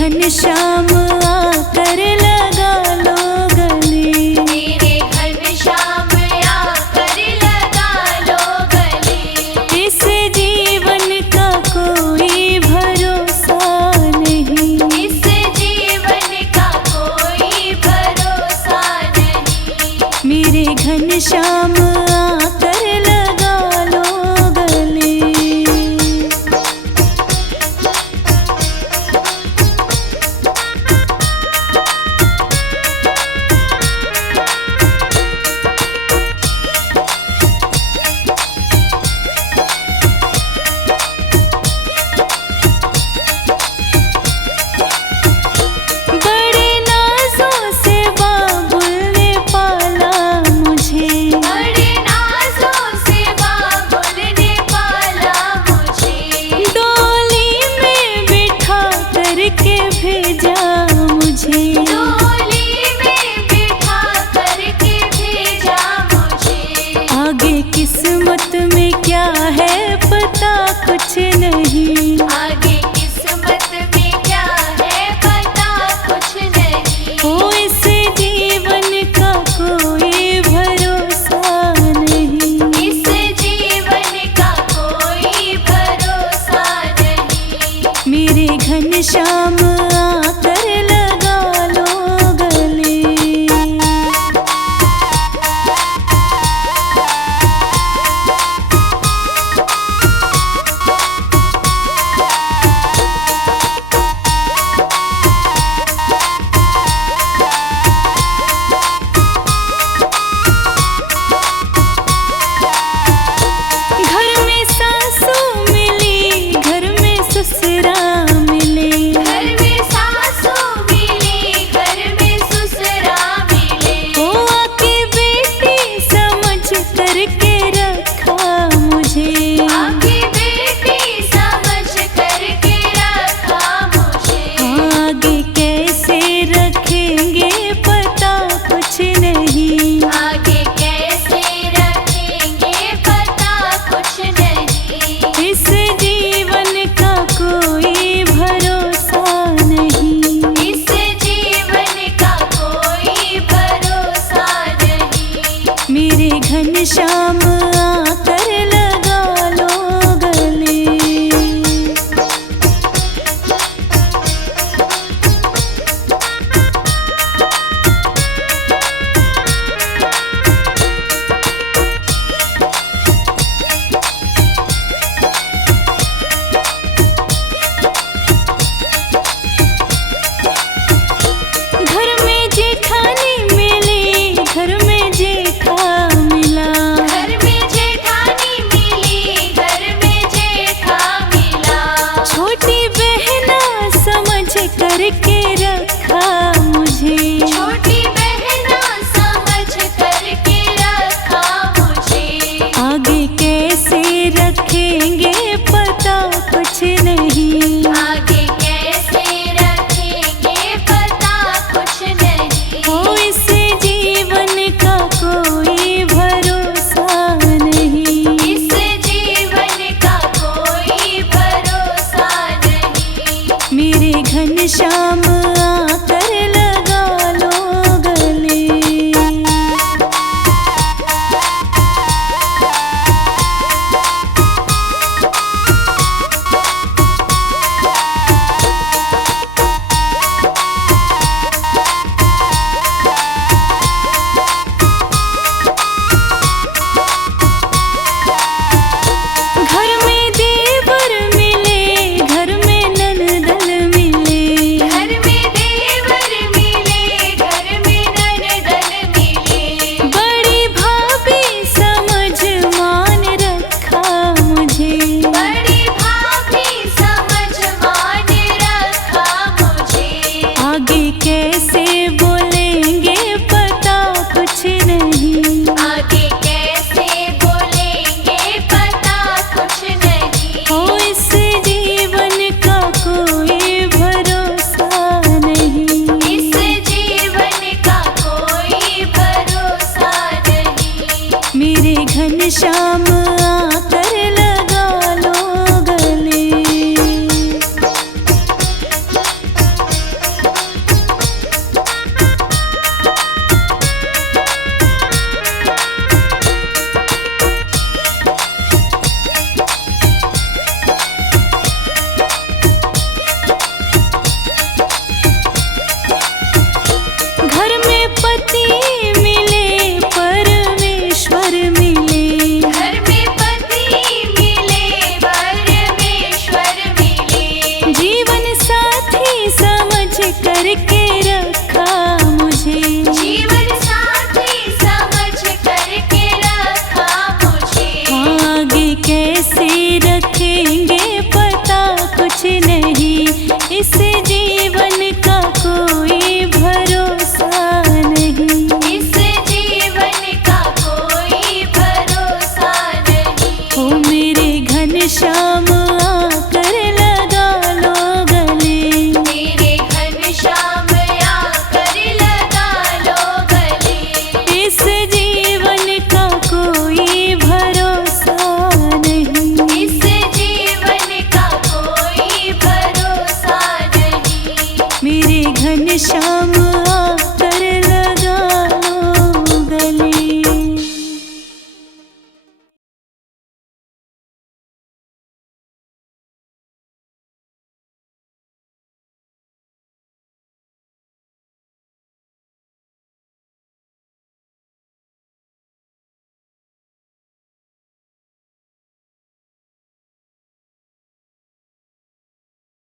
घनश्याम आकर लगा लो गले, मेरे घनश्याम आकर लगा लो गले। इस जीवन का कोई भरोसा नहीं, इस जीवन का कोई भरोसा नहीं। मेरे घनश्याम आकर लगा लो गले। बड़े नाजों से बाबुल ने पाला मुझे, बड़े नाज़ों से बाबुल ने पाला मुझे। डोली में बिठा करके भेजा मुझे, डोली में बिठा करके भेजा मुझे। आगे किस्मत में क्या है पता कुछ नहीं, आगे किस्मत में क्या है पता कुछ नहीं। ओ इस जीवन का कोई भरोसा नहीं, इस जीवन का कोई भरोसा नहीं। मेरे घनश्याम आकर लगा लो गले। घर में सासू मिली, घर में ससुरा मिले, घर में सासू मिली, घर में ससुरा मिले। ओ आके बेटी समझ करके रखा मुझे, आगे बेटी समझ करके रखा मुझे। आगे कैसे रखेंगे पता कुछ नहीं, आगे कैसे रखेंगे पता कुछ नहीं। इस जीवन का कोई भरोसा नहीं, इस जीवन का कोई भरोसा नहीं। मेरे घनश्याम आकर लगा लो गले। घर में जेठानी मिली, घर में जेठा मिला, घर में जेठानी मिली, घर में जेठा मिला। छोटी बहना समझ करके रखा मुझे, छोटी बहना समझ करके रखा मुझे। आगे कैसे रखेंगे पता कुछ नहीं, आगे कैसे रखेंगे पता कुछ नहीं। ओ इस जीवन का कोई भरोसा नहीं, इस जीवन का कोई भरोसा नहीं। मेरे घनश्याम आकर लगा लो गले। घर में देवर मिले, घर में ननदन मिले, घर में इस जीवन का कोई भरोसा नहीं। इस जीवन का कोई भरोसा नहीं। ओ मेरे घनश्याम आकर लगा लो गले, मेरे घनश्याम आकर लगा लो गले। इस जीवन का कोई भरोसा नहीं। इस जीवन का कोई भरोसा नहीं। मेरे घनश्याम